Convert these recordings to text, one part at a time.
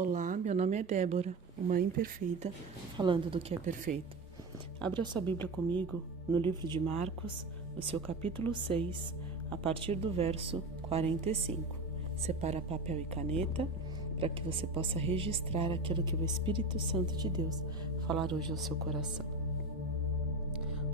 Olá, meu nome é Débora, uma imperfeita, falando do que é perfeito. Abra sua Bíblia comigo no livro de Marcos, no seu capítulo 6, a partir do verso 45. Separa papel e caneta para que você possa registrar aquilo que o Espírito Santo de Deus falar hoje ao seu coração.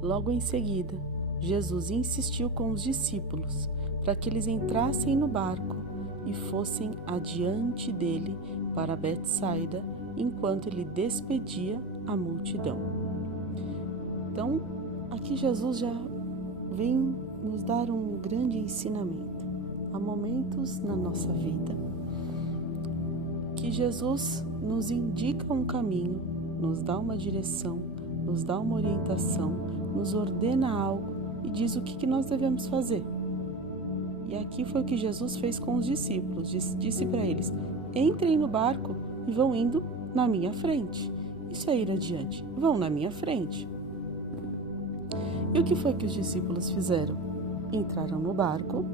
Logo em seguida, Jesus insistiu com os discípulos para que eles entrassem no barco e fossem adiante dele para Betsaida, enquanto ele despedia a multidão. Então, aqui Jesus já vem nos dar um grande ensinamento. Há momentos na nossa vida que Jesus nos indica um caminho, nos dá uma direção, nos dá uma orientação, nos ordena algo e diz o que nós devemos fazer. E aqui foi o que Jesus fez com os discípulos. Disse para eles: entrem no barco e vão indo na minha frente. Isso é ir adiante. Vão na minha frente. E o que foi que os discípulos fizeram? Entraram no barco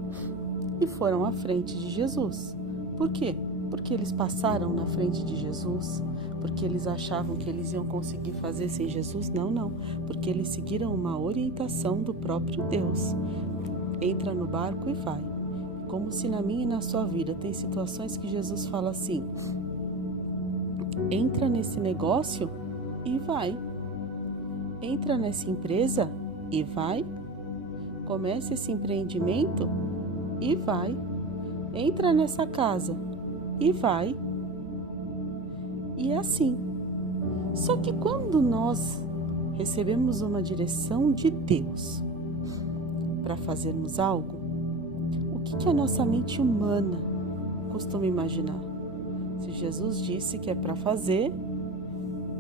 e foram à frente de Jesus. Por quê? Porque eles passaram na frente de Jesus? Porque eles achavam que eles iam conseguir fazer sem Jesus? Não. Porque eles seguiram uma orientação do próprio Deus. Entra no barco e vai. Como se na minha e na sua vida tem situações que Jesus fala assim: entra nesse negócio e vai. Entra nessa empresa e vai. Comece esse empreendimento e vai. Entra nessa casa e vai. E é assim. Só que quando nós recebemos uma direção de Deus para fazermos algo, o que a nossa mente humana costuma imaginar? Se Jesus disse que é para fazer,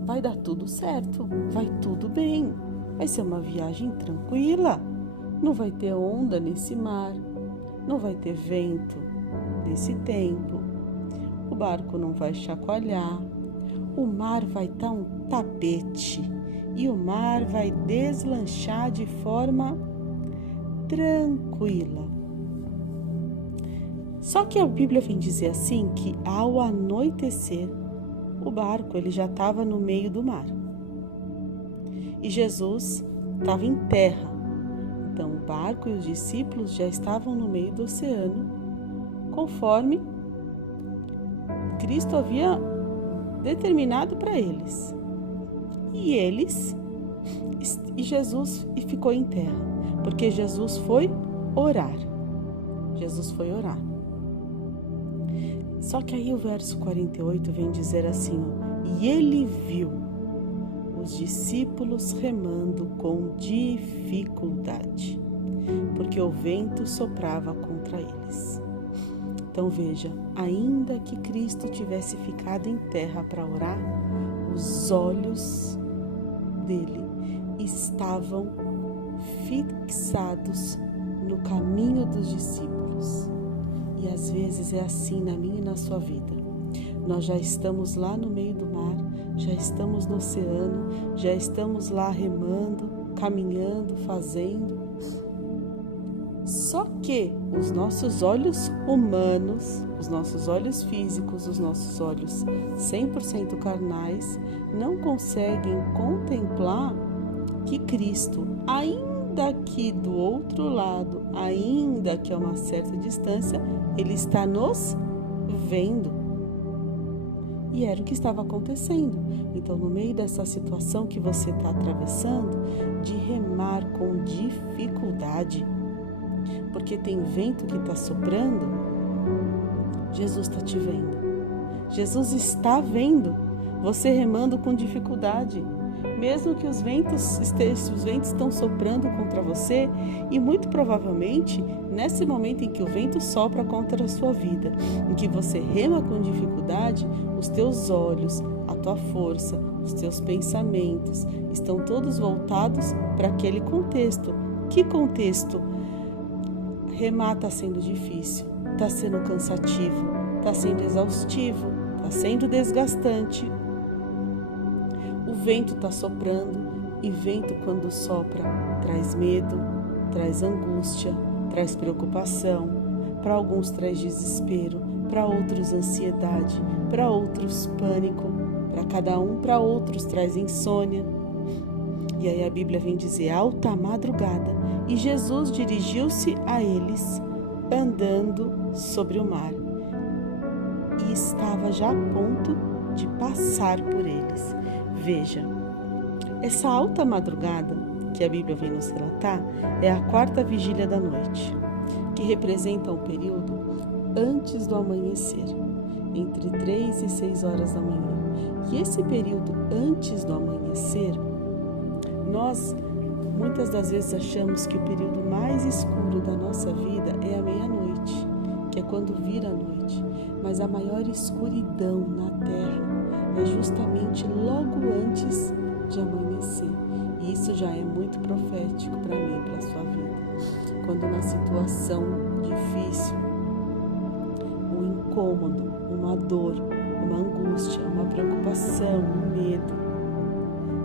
vai dar tudo certo, vai tudo bem, vai ser uma viagem tranquila, não vai ter onda nesse mar, não vai ter vento nesse tempo, o barco não vai chacoalhar, o mar vai estar um tapete e o mar vai deslanchar de forma tranquila. Só que a Bíblia vem dizer assim que ao anoitecer, o barco ele já estava no meio do mar. E Jesus estava em terra. Então o barco e os discípulos já estavam no meio do oceano, conforme Cristo havia determinado para eles. E Jesus ficou em terra, porque Jesus foi orar. Só que aí o verso 48 vem dizer assim: e ele viu os discípulos remando com dificuldade, porque o vento soprava contra eles. Então veja, ainda que Cristo tivesse ficado em terra para orar, os olhos dele estavam fixados no caminho dos discípulos. E às vezes é assim na minha e na sua vida. Nós já estamos lá no meio do mar, já estamos no oceano, já estamos lá remando, caminhando, fazendo. Só que os nossos olhos humanos, os nossos olhos físicos, os nossos olhos 100% carnais, não conseguem contemplar que Cristo, ainda que do outro lado, ainda que a uma certa distância, Ele está nos vendo. E era o que estava acontecendo. Então, no meio dessa situação que você está atravessando, de remar com dificuldade, porque tem vento que está soprando, Jesus está te vendo. Jesus está vendo você remando com dificuldade. Mesmo que os ventos estão soprando contra você, e muito provavelmente, nesse momento em que o vento sopra contra a sua vida, em que você rema com dificuldade, os teus olhos, a tua força, os teus pensamentos estão todos voltados para aquele contexto. Que contexto? Remar está sendo difícil, está sendo cansativo, está sendo exaustivo, está sendo desgastante. O vento está soprando, e vento quando sopra traz medo, traz angústia, traz preocupação, para alguns traz desespero, para outros ansiedade, para outros pânico, para outros traz insônia. E aí a Bíblia vem dizer alta madrugada, e Jesus dirigiu-se a eles andando sobre o mar e estava já a ponto de passar por eles. Veja, essa alta madrugada que a Bíblia vem nos relatar é a quarta vigília da noite, que representa um período antes do amanhecer, entre 3 e 6 horas da manhã. E esse período antes do amanhecer, nós muitas das vezes achamos que o período mais escuro da nossa vida é a meia-noite, que é quando vira a noite. Mas a maior escuridão na terra é justamente logo antes de amanhecer. E isso já é muito profético para mim e para a sua vida. Quando na situação difícil, um incômodo, uma dor, uma angústia, uma preocupação, um medo,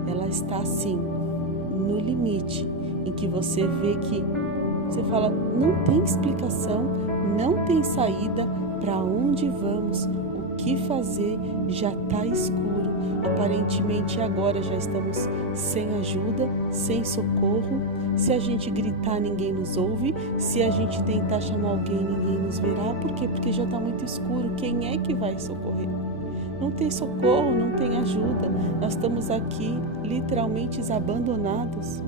ela está assim, no limite, em que você vê que você fala, não tem explicação, não tem saída, para onde vamos, o que fazer, já está escuro, aparentemente agora já estamos sem ajuda, sem socorro, se a gente gritar ninguém nos ouve, se a gente tentar chamar alguém ninguém nos verá, por quê? Porque já está muito escuro, quem é que vai socorrer? Não tem socorro, não tem ajuda, nós estamos aqui literalmente abandonados.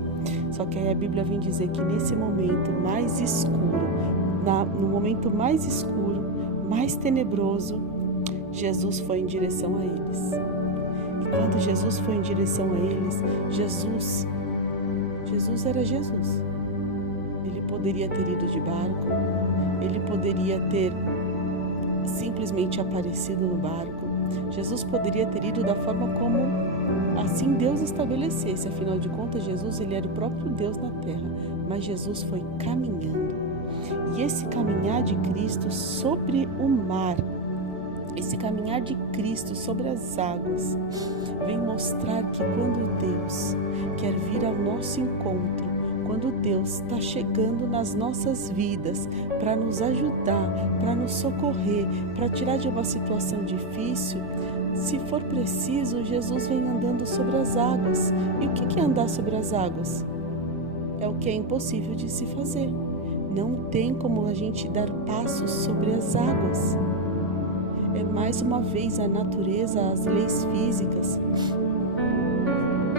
Só que aí a Bíblia vem dizer que nesse momento mais escuro, no momento mais escuro, mais tenebroso, Jesus foi em direção a eles. E quando Jesus foi em direção a eles, Jesus era Jesus. Ele poderia ter ido de barco, ele poderia ter simplesmente aparecido no barco, Jesus poderia ter ido da forma como assim Deus estabelecesse. Afinal de contas, Jesus ele era o próprio Deus na terra, mas Jesus foi caminhando. E esse caminhar de Cristo sobre o mar, esse caminhar de Cristo sobre as águas, vem mostrar que quando Deus quer vir ao nosso encontro, quando Deus está chegando nas nossas vidas para nos ajudar, para nos socorrer, para tirar de uma situação difícil, se for preciso, Jesus vem andando sobre as águas. E o que é andar sobre as águas? É o que é impossível de se fazer. Não tem como a gente dar passos sobre as águas. É mais uma vez a natureza, as leis físicas,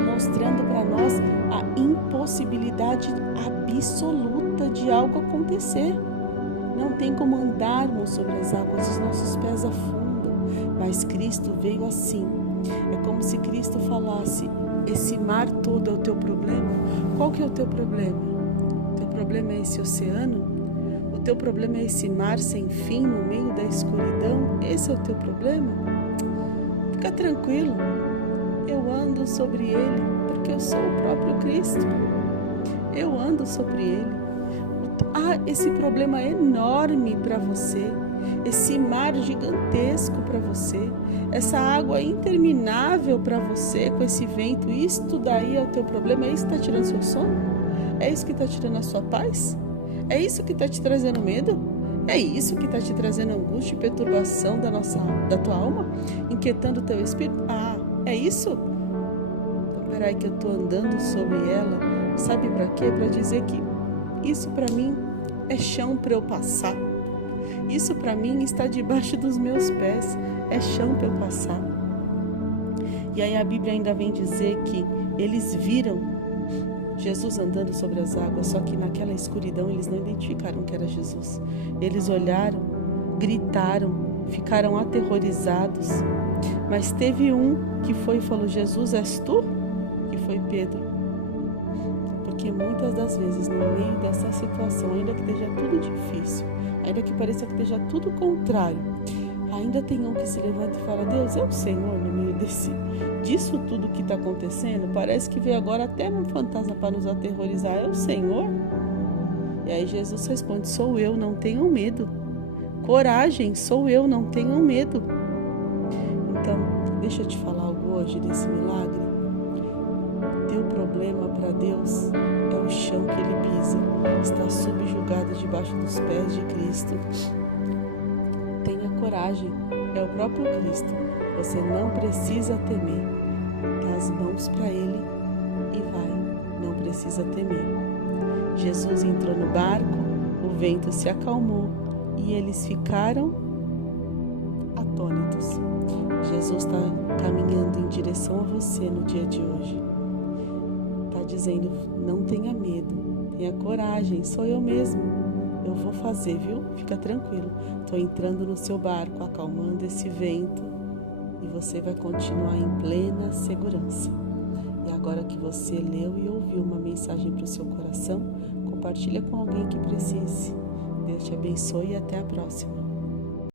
mostrando para nós a impossibilidade absoluta de algo acontecer. Não tem como andarmos sobre as águas, os nossos pés afundam, mas Cristo veio assim. É como se Cristo falasse, esse mar todo é o teu problema? Qual que é o teu problema? O teu problema é esse oceano? O teu problema é esse mar sem fim no meio da escuridão? Esse é o teu problema? Fica tranquilo, eu ando sobre ele, porque eu sou o próprio Cristo. Eu ando sobre ele. Esse problema é enorme para você, esse mar gigantesco para você, essa água interminável para você com esse vento, isto daí é o teu problema? É isso que está tirando seu sono? É isso que está tirando a sua paz? É isso que está te trazendo medo? É isso que está te trazendo angústia e perturbação da tua alma? Inquietando o teu espírito? É isso? Então, peraí que eu estou andando sobre ela. Sabe para quê? Para dizer que isso para mim é chão para eu passar. Isso para mim está debaixo dos meus pés. É chão para eu passar. E aí a Bíblia ainda vem dizer que eles viram Jesus andando sobre as águas, só que naquela escuridão eles não identificaram que era Jesus. Eles olharam, gritaram, ficaram aterrorizados. Mas teve um que foi e falou, Jesus, és tu? Que foi Pedro. Porque muitas das vezes, no meio dessa situação, ainda que esteja tudo difícil, ainda que pareça que esteja tudo contrário, ainda tem um que se levanta e fala, Deus, é o Senhor no meio disso tudo que está acontecendo. Parece que veio agora até um fantasma para nos aterrorizar. É o Senhor? E aí Jesus responde, sou eu, não tenham medo. Coragem, sou eu, não tenham medo. Então, deixa eu te falar algo hoje desse milagre. Teu problema para Deus é o chão que Ele pisa. Está subjugado debaixo dos pés de Cristo. Tenha coragem. coragem, é o próprio Cristo. Você não precisa temer. Dá as mãos para Ele e vai, não precisa temer. Jesus entrou no barco, o vento se acalmou e eles ficaram atônitos. Jesus está caminhando em direção a você no dia de hoje. Está dizendo, não tenha medo, tenha coragem, sou eu mesmo. Eu vou fazer, viu? Fica tranquilo. Estou entrando no seu barco, acalmando esse vento e você vai continuar em plena segurança. E agora que você leu e ouviu uma mensagem para o seu coração, compartilha com alguém que precise. Deus te abençoe e até a próxima.